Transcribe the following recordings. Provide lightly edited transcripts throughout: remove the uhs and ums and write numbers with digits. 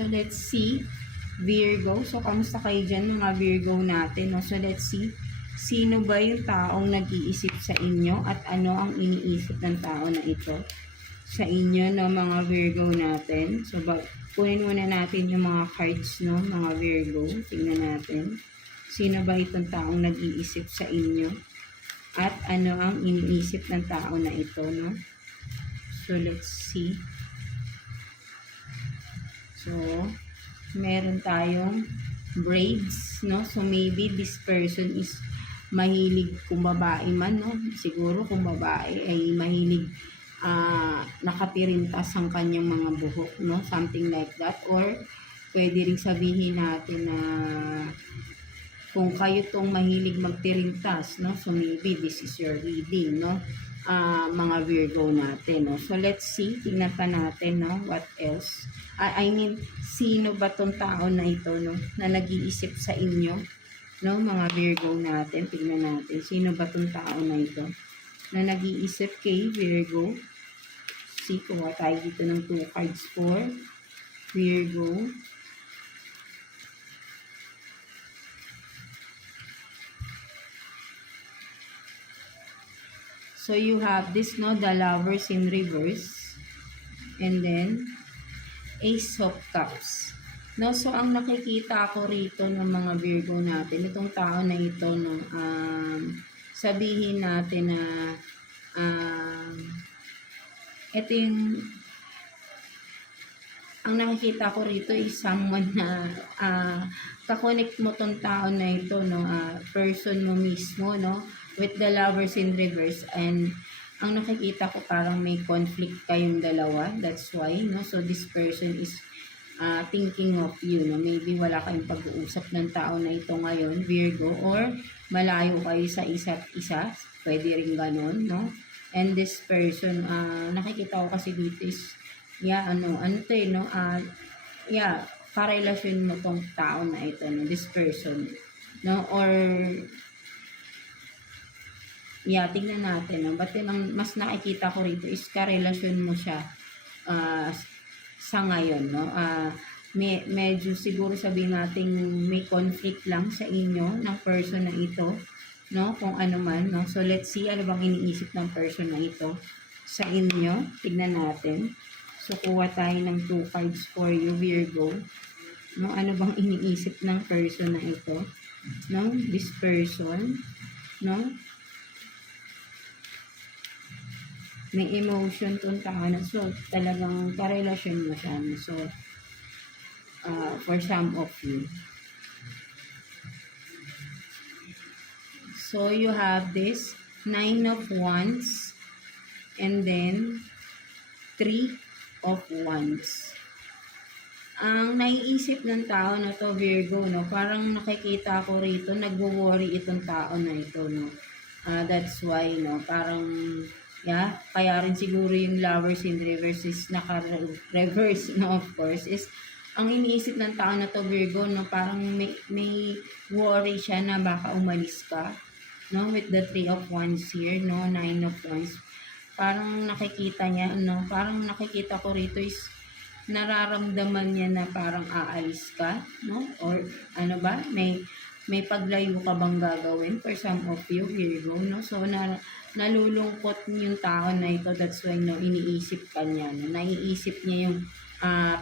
So, let's see. Virgo. So, kamusta kayo dyan mga Virgo natin? No? So, let's see. Sino ba yung taong nag-iisip sa inyo at ano ang iniisip ng tao na ito sa inyo, no, mga Virgo natin? So, kunin muna natin yung mga cards, no, mga Virgo. Tingnan natin. Sino ba itong taong nag-iisip sa inyo? At ano ang iniisip ng tao na ito, no? So, let's see. So, meron tayong braids, no? So, maybe this person is mahilig kung babae man, no? Siguro kung babae ay mahilig nakapirintas ang kanyang mga buhok, no? Something like that. Or, pwede rin sabihin natin na kung kayo tong mahilig magtirintas, no? So, maybe this is your reading, no? Mga Virgo natin, no? So, let's see. Tingnan pa natin, no? What else? I mean, sino ba tong tao na ito, no? Na nag-iisip sa inyo, no? Mga Virgo natin. Tingnan natin. Sino ba tong tao na ito? Na nag-iisip kay Virgo. See, kuha tayo dito ng 2 cards for Virgo. So, you have this, no, the Lovers in reverse. And then, Ace of Cups. No, so, ang nakikita ko rito ng mga Virgo natin, itong tao na ito, no, sabihin natin na, ito yung, ang nakikita ko rito is someone na, kakonect mo tong tao na ito, no, person mo mismo, no, with the Lovers in reverse, and ang nakikita ko parang may conflict kayong dalawa, that's why, no, so this person is thinking of you, no, maybe wala kayong pag-uusap ng tao na ito ngayon, Virgo, or malayo kayo sa isa't isa, pwede rin ganon, no, and this person, nakikita ko kasi dito is, ano to no, karelasyon mo tong tao na ito, no, this person, no, or tingnan natin, no? But ang mas nakikita ko rito is karelasyon mo siya sa ngayon, no? Medyo siguro sabihin natin may conflict lang sa inyo ng person na ito, no? Kung ano man, no? So, let's see, ano bang iniisip ng person na ito sa inyo? Tignan natin. So, kuha tayo ng 2 cards for you, Virgo. No? Ano bang iniisip ng person na ito? No? This person, no? May emotion tong tao na, so talagang karelasyon mo siya. So, for some of you. So, you have this 9 of Wands and then 3 of Wands. Ang naiisip ng tao na to, Virgo, no, parang nakikita ko rito, nagwo-worry itong tao na ito, no. That's why, no, parang kaya rin siguro yung Lovers in reverse is naka-reverse, no, of course, is ang iniisip ng tao na to, Virgo, no, parang may worry siya na baka umalis ka, no, with the 3 of Wands here, no, 9 of Wands. Parang nakikita niya, no, parang nakikita ko rito is nararamdaman niya na parang aalis ka, no, or ano ba, may paglayo ka bang gagawin for some of you, Virgo, no, so nalulungkot yung tao na ito, that's why, no, iniisip ka niya, no? Naiisip niya yung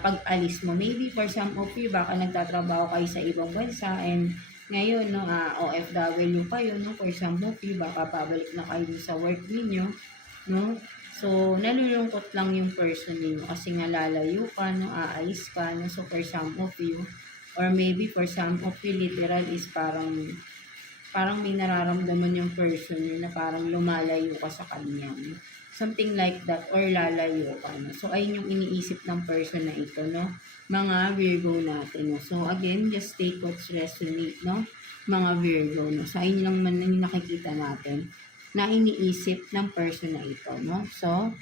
pag-alis mo. Maybe for some of you, baka nagtatrabaho kayo sa ibang bansa and ngayon, no, OFW kayo, no, for some of you, baka pabalik na kayo sa work ninyo, no, so nalulungkot lang yung person niyo kasi nga lalayo ka, no, aalis ka, no, so for some of you, or maybe for some of you, literal is parang may nararamdaman yung person yun na parang lumalayo ka sa kanya. Something like that, or lalayo ka. No? So, ayun yung iniisip ng person na ito, no? Mga Virgo natin, no? So, again, just take what's resonate, no? Mga Virgo, no? So, ayun lang man yung nakikita natin na iniisip ng person na ito, no? So,